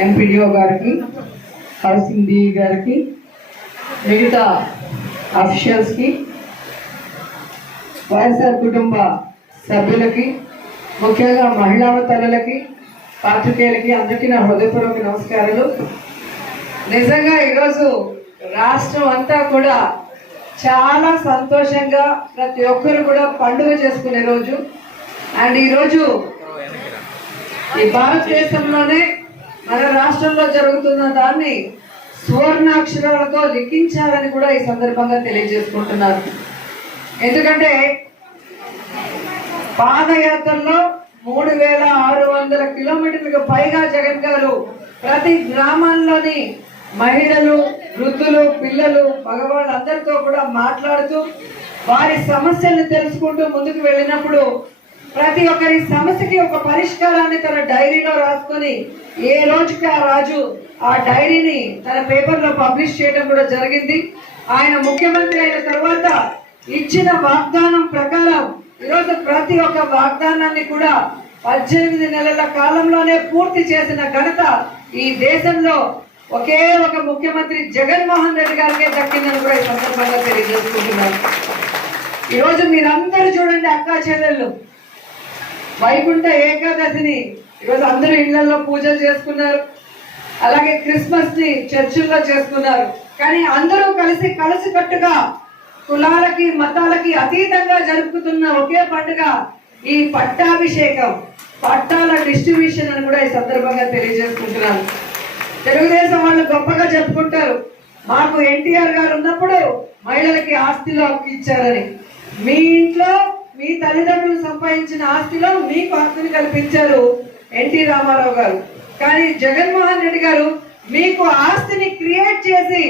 MPDO గారికి, housing D గారికి, మిగతా అఫీషియల్స్కి, వైఎస్ఆర్ కుటుంబ సభ్యులకి, ముఖ్యంగా మహిళా తల్లులకి, పాత్రికేయులకి అందరికీ నా హృదయపూర్వక నమస్కారాలు. నిజంగా ఈరోజు రాష్ట్రం అంతా కూడా చాలా సంతోషంగా ప్రతి ఒక్కరు కూడా పండుగ చేసుకునే రోజు. అండ్ ఈరోజు ఈ భారతదేశంలోనే మన రాష్ట్రంలో జరుగుతున్న దాన్ని సువర్ణాక్షరాలతో లిఖించాలని కూడా ఈ సందర్భంగా తెలియజేసుకుంటున్నారు. ఎందుకంటే పాదయాత్రలో 3600 కిలోమీటర్లకు పైగా జగన్ గారు ప్రతి గ్రామాల్లోని మహిళలు, వృద్ధులు, పిల్లలు, మగవాళ్ళందరితో కూడా మాట్లాడుతూ వారి సమస్యలను తెలుసుకుంటూ ముందుకు వెళ్ళినప్పుడు ప్రతి ఒక్కరి సమస్యకి ఒక పరిష్కారాన్ని తన డైరీలో రాసుకొని ఏ రోజుకి ఆ రోజు ఆ డైరీని తన పేపర్లో పబ్లిష్ చేయడం కూడా జరిగింది. ఆయన ముఖ్యమంత్రి అయిన తర్వాత ఇచ్చిన వాగ్దానం ప్రకారం ఈరోజు ప్రతి ఒక్క వాగ్దానాన్ని కూడా 18 నెలల కాలంలోనే పూర్తి చేసిన ఘనత ఈ దేశంలో ఒకే ఒక ముఖ్యమంత్రి జగన్మోహన్ రెడ్డి గారికే దక్కిందని కూడా ఈ సందర్భంగా తెలియజేసుకుంటున్నారు. ఈరోజు మీరందరూ చూడండి, అక్కా చెల్లెళ్ళు వైకుంఠ ఏకాదశిని ఈరోజు అందరూ ఇళ్లలో పూజలు చేసుకున్నారు. అలాగే క్రిస్మస్ ని చర్చిల్లో చేసుకున్నారు. కానీ అందరూ కలిసికట్టుగా కులాలకి, మతాలకి అతీతంగా జరుపుకుతున్న ఒకే పండుగ ఈ పట్టాభిషేకం, పట్టాల డిస్ట్రిబ్యూషన్ అని కూడా ఈ సందర్భంగా తెలియజేసుకుంటున్నాను. తెలుగుదేశం వాళ్ళు గొప్పగా చెప్పుకుంటారు, మాకు ఎన్టీఆర్ గారు ఉన్నప్పుడు మహిళలకి ఆస్తిలో హక్కు ఇచ్చారని. మీ ఇంట్లో మీ తల్లిదండ్రులు సంపాదించిన ఆస్తిలో మీకు హక్కుని కల్పించారు ఎన్టీ రామారావు గారు. కానీ జగన్మోహన్ రెడ్డి గారు మీకు ఆస్తిని క్రియేట్ చేసి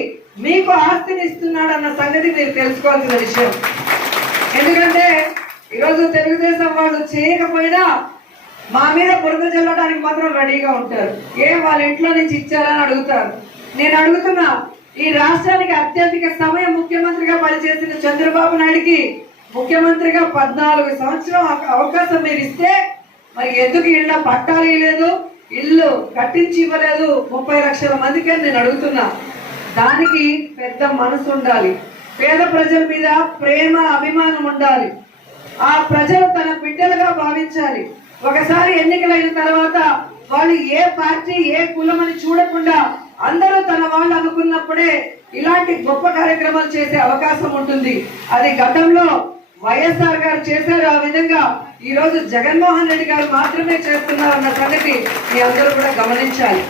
మీకు ఆస్తిని ఇస్తున్నాడు అన్న సంగతి మీరు తెలుసుకోవాల్సిన విషయం. ఎందుకంటే ఈరోజు తెలుగుదేశం వాళ్ళు చేయకపోయినా మా మీద బురద చల్లడానికి మాత్రం రెడీగా ఉంటారు. వాళ్ళ ఇంట్లో నుంచి ఇచ్చారని అడుగుతారు. నేను అడుగుతున్నా, ఈ రాష్ట్రానికి అత్యధిక సమయం ముఖ్యమంత్రిగా పనిచేసిన చంద్రబాబు నాయుడికి ముఖ్యమంత్రిగా 14 సంవత్సరం అవకాశం మీరు ఇస్తే మరి ఎందుకు ఇళ్ళ పట్టాలు ఇవ్వలేదు, ఇల్లు కట్టించి ఇవ్వలేదు 30 లక్షల మందికి అని నేను అడుగుతున్నా. దానికి పెద్ద మనసు ఉండాలి, పేద ప్రజల మీద ప్రేమ, అభిమానం ఉండాలి. ఆ ప్రజలు తన బిడ్డలుగా భావించాలి. ఒకసారి ఎన్నికలైన తర్వాత వాళ్ళు ఏ పార్టీ, ఏ కులం అని చూడకుండా అందరూ తన వాళ్ళు అనుకున్నప్పుడే ఇలాంటి గొప్ప కార్యక్రమాలు చేసే అవకాశం ఉంటుంది. అది గతంలో వైఎస్ఆర్ గారు చేశారు. ఆ విధంగా ఈ రోజు జగన్మోహన్ రెడ్డి గారు మాత్రమే చేస్తున్నారు అన్న సంగతి మీ అందరూ కూడా గమనించాలి.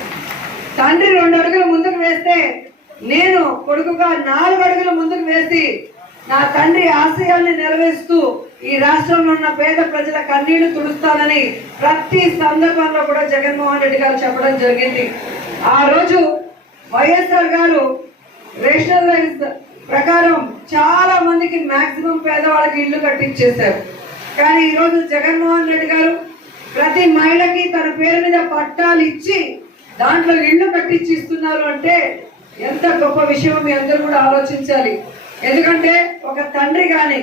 తండ్రి 2 అడుగులు ముందుకు వేస్తే నేను కొడుకుగా 4 అడుగులు ముందుకు వేసి నా తండ్రి ఆశయాల్ని నెరవేరుస్తూ ఈ రాష్ట్రంలో ఉన్న పేద ప్రజల కన్నీళ్లు తుడుస్తానని ప్రతి సందర్భంలో కూడా జగన్మోహన్ రెడ్డి గారు చెప్పడం జరిగింది. ఆ రోజు వైఎస్ఆర్ గారు రేషనలైజ్ ప్రకారం చాలా మందికి మాక్సిమం పేదవాళ్ళకి ఇల్లు కట్టించేశారు. కానీ ఈరోజు జగన్మోహన్ రెడ్డి గారు ప్రతి మహిళకి తన పేరు మీద పట్టాలు ఇచ్చి దాంట్లో ఇల్లు కట్టించి ఇస్తున్నారు అంటే ఎంత గొప్ప విషయం మీ అందరూ కూడా ఆలోచించాలి. ఎందుకంటే ఒక తండ్రి కానీ,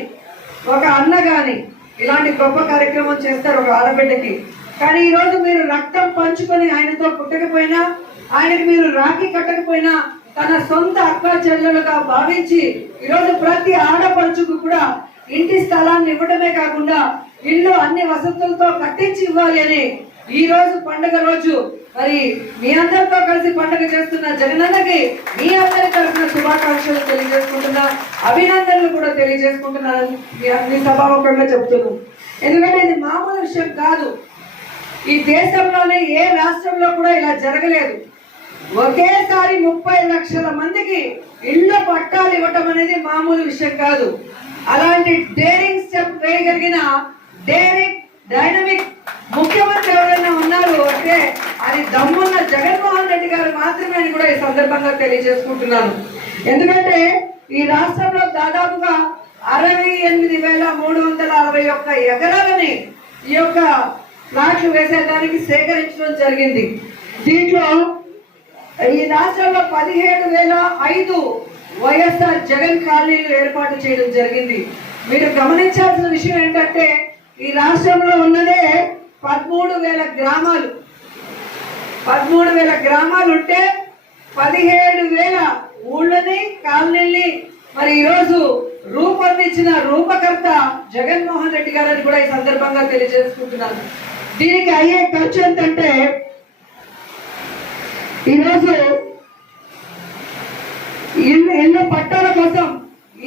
ఒక అన్న కానీ ఇలాంటి గొప్ప కార్యక్రమం చేస్తారు ఒక ఆడబిడ్డకి. కానీ ఈరోజు మీరు రక్తం పంచుకొని ఆయనతో పుట్టకపోయినా, ఆయనకి మీరు రాఖీ కట్టకపోయినా తన సొంత అక్క చెల్లెలుగా భావించి ఈరోజు ప్రతి ఆడపడుచుకు కూడా ఇంటి స్థలాన్ని ఇవ్వడమే కాకుండా ఇల్లు అన్ని వసతులతో కట్టించి ఇవ్వాలి అని ఈ రోజు పండుగ రోజు మరి మీ అందరితో కలిసి పండుగ చేస్తున్న జగనన్నకి మీ అందరి తరఫున శుభాకాంక్షలు తెలియజేసుకుంటున్నా, అభినందనలు కూడా తెలియజేసుకుంటున్నాను మీ సభాముఖంగా చెప్తున్నాను. ఎందుకంటే ఇది మామూలు విషయం కాదు. ఈ దేశంలోనే ఏ రాష్ట్రంలో కూడా ఇలా జరగలేదు. ఒకేసారి 30 లక్షల మందికి ఇళ్ల పట్టాలు ఇవ్వటం అనేది మామూలు విషయం కాదు. అలాంటి డేరింగ్ స్టెప్ వేయగలిగిన డైనమిక్ ముఖ్యమంత్రి ఎవరైనా ఉన్నారు అంటే అది దమ్మున్న జగన్మోహన్ రెడ్డి గారు మాత్రమే అని కూడా ఈ సందర్భంగా తెలియజేసుకుంటున్నాను. ఎందుకంటే ఈ రాష్ట్రంలో దాదాపుగా 68,361 ఎకరాలని ఈ యొక్క ప్లాట్లు వేసేదానికి సేకరించడం జరిగింది. దీంట్లో ఈ రాష్ట్రంలో 17,005 వైఎస్ఆర్ జగన్ కాలనీలు ఏర్పాటు చేయడం జరిగింది. మీరు గమనించాల్సిన విషయం ఏంటంటే ఈ రాష్ట్రంలో ఉన్నదే 13,000 గ్రామాలు. 13,000 గ్రామాలు ఉంటే 17,000 ఊళ్ళని కాలనీల్ని మరి ఈరోజు రూపొందించిన రూపకర్త జగన్మోహన్ రెడ్డి గారని కూడా ఈ సందర్భంగా తెలియజేసుకుంటున్నాను. దీనికి అయ్యే ఖర్చు ఎంతంటే ఈరోజు ఇల్లు పట్టాల కోసం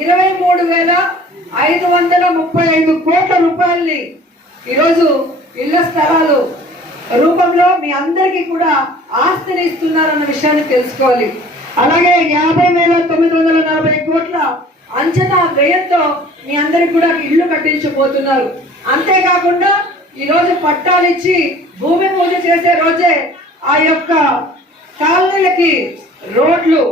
23,535 కోట్ల రూపాయల్ని ఈరోజు ఇళ్ల స్థలాలు రూపంలో మీ అందరికీ కూడా ఆస్తిని ఇస్తున్నారన్న విషయాన్ని తెలుసుకోవాలి. అలాగే 50,940 కోట్ల అంచనా వ్యయంతో మీ అందరికి కూడా ఇల్లు కట్టించబోతున్నారు. అంతేకాకుండా ఈరోజు పట్టాలు ఇచ్చి భూమి పూజ చేసే రోజే ఆ యొక్క కాలనీలకి రోడ్లు,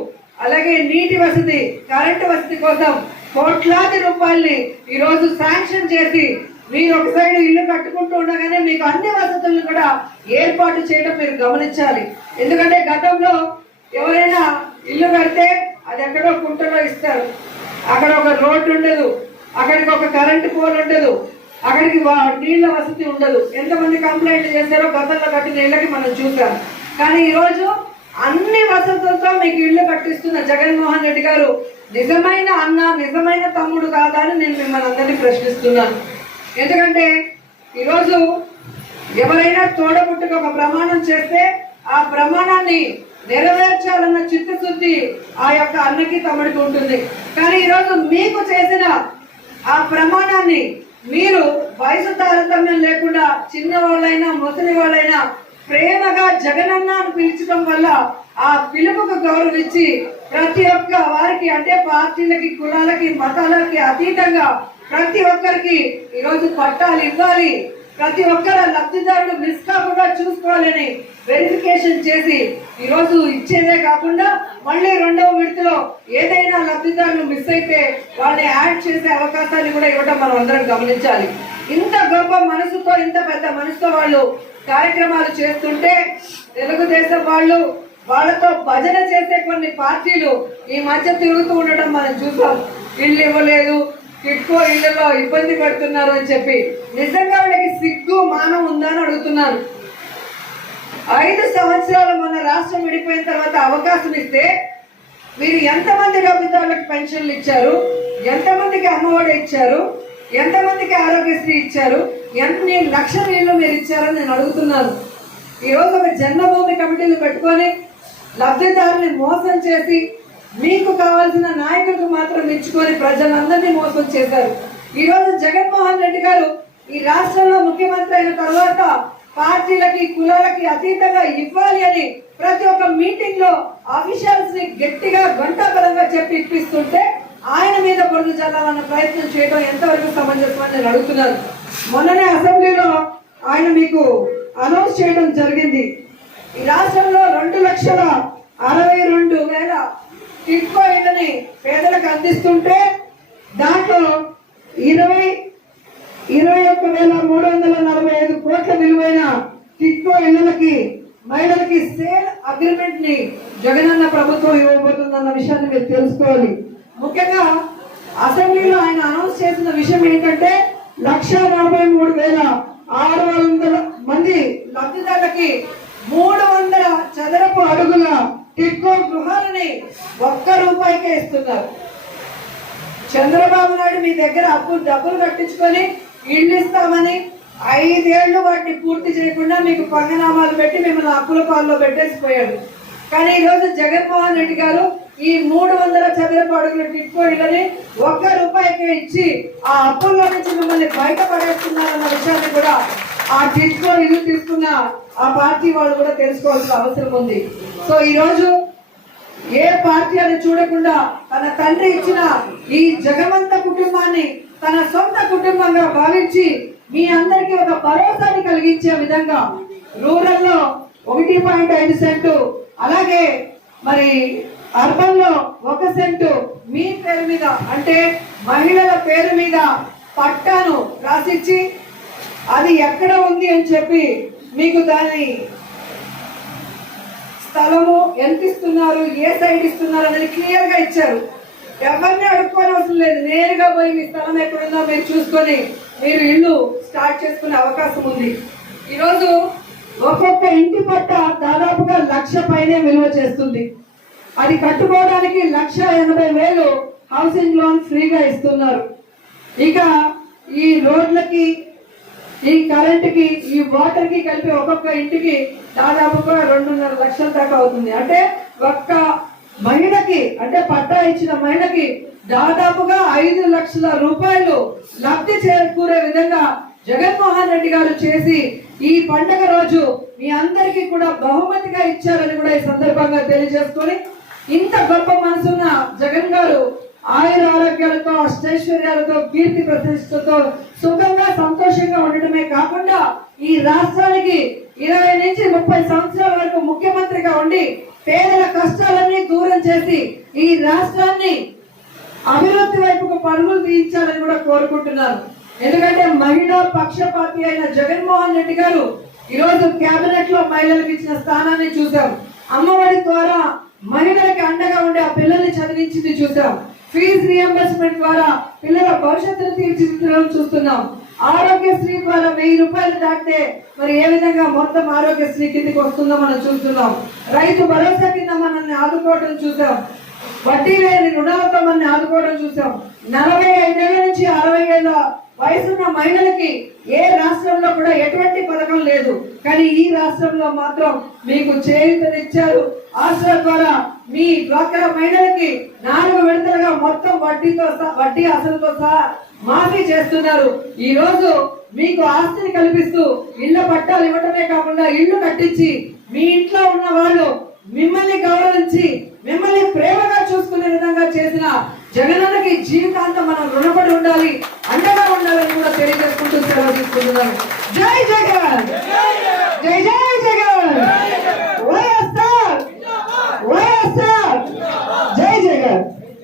అలాగే నీటి వసతి, కరెంటు వసతి కోసం కోట్లాది రూపాయల్ని ఈరోజు శాంక్షన్ చేసి మీరు ఒక సైడ్ ఇల్లు కట్టుకుంటూ ఉండగానే మీకు అన్ని వసతులను కూడా ఏర్పాటు చేయడం మీరు గమనించాలి. ఎందుకంటే గతంలో ఎవరైనా ఇల్లు కడితే అది ఎక్కడో కుంటలో ఇస్తారు, అక్కడ ఒక రోడ్డు ఉండదు, అక్కడికి ఒక కరెంటు పోల్ ఉండదు, అక్కడికి నీళ్ల వసతి ఉండదు. ఎంతమంది కంప్లైంట్లు చేశారో గతంలో కట్టిన ఇళ్ళకి మనం చూసాం. కానీ ఈరోజు అన్ని వసతులతో మీకు ఇల్లు కట్టిస్తున్న జగన్మోహన్ రెడ్డి గారు నిజమైన అన్న, నిజమైన తమ్ముడు కాదా అని నేను మిమ్మల్ని అందరినీ ప్రశ్నిస్తున్నాను. ఎందుకంటే ఈరోజు ఎవరైనా తోడబుట్టుకు ఒక ప్రమాణం చేస్తే ఆ ప్రమాణాన్ని నెరవేర్చాలన్న చిత్తశుద్ధి ఆ యొక్క అన్నకి తమ్ముడికి ఉంటుంది. కానీ ఈరోజు మీకు చేసిన ఆ ప్రమాణాన్ని మీరు వయసు తారతమ్యం లేకుండా చిన్నవాళ్ళైనా ముసలి వాళ్ళైనా ప్రేమగా జగనన్న అని పిలిచడం వల్ల ఆ పిలుపుకు గౌరవించి ప్రతి ఒక్క వారికి, అంటే పార్టీలకి, కులాలకి, మతాలకి అతీతంగా ప్రతి ఒక్కరికి ఈరోజు పట్టాలు ఇవ్వాలి, ప్రతి ఒక్కరు లబ్ధిదారులు మిస్ కాకుండా చూసుకోవాలని వెరిఫికేషన్ చేసి ఈరోజు ఇచ్చేదే కాకుండా మళ్ళీ రెండవ విడతలో ఏదైనా లబ్ధిదారులు మిస్ అయితే వాళ్ళని యాడ్ చేసే అవకాశాన్ని కూడా ఇవ్వడం మనం అందరం గమనించాలి. ఇంత గొప్ప మనసుతో, ఇంత పెద్ద మనసుతో వాళ్ళు కార్యక్రమాలు చేస్తుంటే తెలుగుదేశం వాళ్ళతో భజన చేసే కొన్ని పార్టీలు ఈ మధ్య తిరుగుతూ ఉండడం మనం చూసాం. ఇల్లు ఇవ్వలేదు, కిట్కో ఇళ్లలో ఇబ్బంది పెడుతున్నారు అని చెప్పి నిజంగా వాళ్ళకి సిగ్గు మానం ఉందా అని అడుగుతున్నాను. 5 సంవత్సరాలు మన రాష్ట్రం విడిపోయిన తర్వాత అవకాశం ఇస్తే మీరు ఎంతమంది లబ్ధిదారులకు పెన్షన్లు ఇచ్చారు, ఎంతమందికి అమ్మఒడి ఇచ్చారు, ఎంతమందికి ఆరోగ్యశ్రీ ఇచ్చారు, ఎన్ని లక్షల ఇళ్ళు మీరు ఇచ్చారని నేను అడుగుతున్నాను. ఈరోజు ఒక జన్మభూమి కమిటీలు పెట్టుకొని లబ్ధిదారుని మోసం చేసి మీకు కావాల్సిన నాయకులకు మాత్రం ఇచ్చుకొని ప్రజలందరినీ మోసం చేశారు. ఈరోజు జగన్మోహన్ రెడ్డి గారు ఈ రాష్ట్రంలో ముఖ్యమంత్రి అయిన తర్వాత పార్టీలకి, కులాలకి అతీతంగా ఇవ్వాలి అని ప్రతి ఒక్క మీటింగ్ లో ఆఫీషియల్స్ ని గట్టిగా గంటాపరంగా చెప్పి ఇప్పిస్తుంటే ఆయన మీద బురద చల్లాలన్న ప్రయత్నం చేయడం ఎంతవరకు సమంజసమని నేను అడుగుతున్నాను. మొన్ననే అసెంబ్లీలో ఆయన మీకు అనౌన్స్ చేయడం జరిగింది. ఈ రాష్ట్రంలో 2,62,000 టిట్కో ఇళ్ళని పేదలకు అందిస్తుంటే దాంట్లో 21,345 కోట్ల విలువైన టిట్కో ఇళ్ళకి మహిళలకి సేల్ అగ్రిమెంట్ ని జగనన్న ప్రభుత్వం ఇవ్వబోతుందన్న విషయాన్ని మీరు తెలుసుకోవాలి. ముఖ్యంగా అసెంబ్లీలో ఆయన అనౌన్స్ చేసిన విషయం ఏంటంటే 1,43,600 మంది లబ్ధిదారులకి 300 చదరపు అడుగుల టిట్కో గృహాలని ₹1 ఇస్తున్నారు. చంద్రబాబు నాయుడు మీ దగ్గర డబ్బులు కట్టించుకొని ఇల్లు ఇస్తామని 5 ఏళ్లు వాటిని పూర్తి చేయకుండా మీకు పంగనామాలు పెట్టి మిమ్మల్ని అప్పుల పాల్లో పెట్టేసిపోయాడు. కానీ ఈరోజు జగన్మోహన్ రెడ్డి గారు ఈ 300 చదరపు అడుగుల టిట్కో ఇళ్ళని ₹1 ఇచ్చి ఆ అప్పుల్లో నుంచి మిమ్మల్ని బయటపడేస్తున్నారన్న విషయాన్ని కూడా ఆ టిట్కో ఇల్లు తీసుకున్న ఆ పార్టీ వాళ్ళు కూడా తెలుసుకోవాల్సిన అవసరం ఉంది. సో ఈరోజు ఏ పార్టీ అని చూడకుండా తన తండ్రి ఇచ్చిన ఈ జగమంత కుటుంబాన్ని తన సొంత కుటుంబంగా భావించి మీ అందరికీ ఒక భరోసాని కలిగించే విధంగా రూరల్ లో 1.5 సెంటు, అలాగే మరి అర్బన్ లో 1 సెంటు మీ పేరు మీద, అంటే మహిళల పేరు మీద పట్టాను రాసిచ్చి అది ఎక్కడ ఉంది అని చెప్పి మీకు దాని స్థలము ఎంత ఇస్తున్నారు, ఏ సైడ్ ఇస్తున్నారు అనేది క్లియర్ గా ఇచ్చారు. ఎవరిని అడుక్కోని అవసరం లేదు, నేరుగా పోయి మీ స్థలం ఎక్కడుందో మీరు చూసుకొని మీరు ఇల్లు స్టార్ట్ చేసుకునే అవకాశం ఉంది. ఈరోజు ఒక్కొక్క ఇంటి పట్ట దాదాపుగా 1,00,000 పైనే విలువ చేస్తుంది. అది కట్టుకోవడానికి 1,80,000 హౌసింగ్ లోన్ ఫ్రీగా ఇస్తున్నారు. ఇక ఈ రోడ్లకి, ఈ కరెంటుకి, ఈ వాటర్ కి కలిపి ఒక్కొక్క ఇంటికి దాదాపుగా 2.5 లక్షల దాకా అవుతుంది. అంటే ఒక్క మహిళకి, అంటే పట్టా ఇచ్చిన మహిళకి దాదాపుగా 5 లక్షల రూపాయలు లబ్ధి చేకూరే విధంగా జగన్మోహన్ రెడ్డి గారు చేసి ఈ పండగ రోజు మీ అందరికీ కూడా బహుమతిగా ఇచ్చారని కూడా ఈ సందర్భంగా తెలియజేసుకొని, ఇంత గొప్ప మనసున్న జగన్ గారు ఆయుర ఆరోగ్యాలతో, అష్టైశ్వర్యాలతో, కీర్తి ప్రతిష్టతో సుఖంగా సంతోషంగా ఉండటమే కాకుండా ఈ రాష్ట్రానికి 20 నుంచి 30 సంవత్సరాల వరకు ముఖ్యమంత్రిగా ఉండి పేదల కష్టాలన్నీ దూరం చేసి ఈ రాష్ట్రాన్ని అభివృద్ధి వైపుకు పరుగులు తీయించాలని కూడా కోరుకుంటున్నారు. ఎందుకంటే మహిళా పక్షపాతి అయిన జగన్మోహన్ రెడ్డి గారు ఈరోజు కేబినెట్ లో మహిళలకు ఇచ్చిన స్థానాన్ని చూసాం. అమ్మఒడి ద్వారా మహిళలకి అండగా ఉండి ఆ పిల్లల్ని చదివించింది చూసాం. ఫీజు రియంబర్స్మెంట్ ద్వారా పిల్లల భవిష్యత్తును తీర్చిదిద్దడం చూస్తున్నాం. ఆరోగ్యశ్రీ ద్వారా 1000 రూపాయలు దాటితే మరి ఏ విధంగా మొత్తం ఆరోగ్యశ్రీ కిందకి వస్తుందో మనం చూస్తున్నాం. రైతు భరోసా కింద మనల్ని ఆదుకోవడం చూసాం. వడ్డీ లేని రుణాలతో మనల్ని ఆదుకోవడం చూసాం. 45 ఏళ్ల నుంచి 60 ఏళ్ల వయసున్న మహిళలకి ఏ రాష్ట్రంలో కూడా ఎటువంటి పథకం లేదు. కానీ ఈ రాష్ట్రంలో మాత్రం మీకు చేయూతనిచ్చారు. ఆశ్రయ ద్వారా మీ డ్వాక్రా మహిళలకి 4 విడతలుగా మొత్తం వడ్డీ అసలుతో సహా మాఫీ చేస్తున్నారు. ఈ రోజు మీకు ఆస్తిని కల్పిస్తూ ఇళ్ల పట్టాలు ఇవ్వటమే కాకుండా ఇళ్లు కట్టించి మీ ఇంట్లో ఉన్న వాళ్ళు మిమ్మల్ని గౌరవించి మిమ్మల్ని ప్రేమగా చూసుకునే విధంగా చేసిన జగనన్నకి జీవితాంతం మనం రుణపడి ఉండాలి, అండగా ఉండాలని కూడా తెలియజేసుకుంటూ సెలవు తీసుకుంటున్నాను. జై జగన్.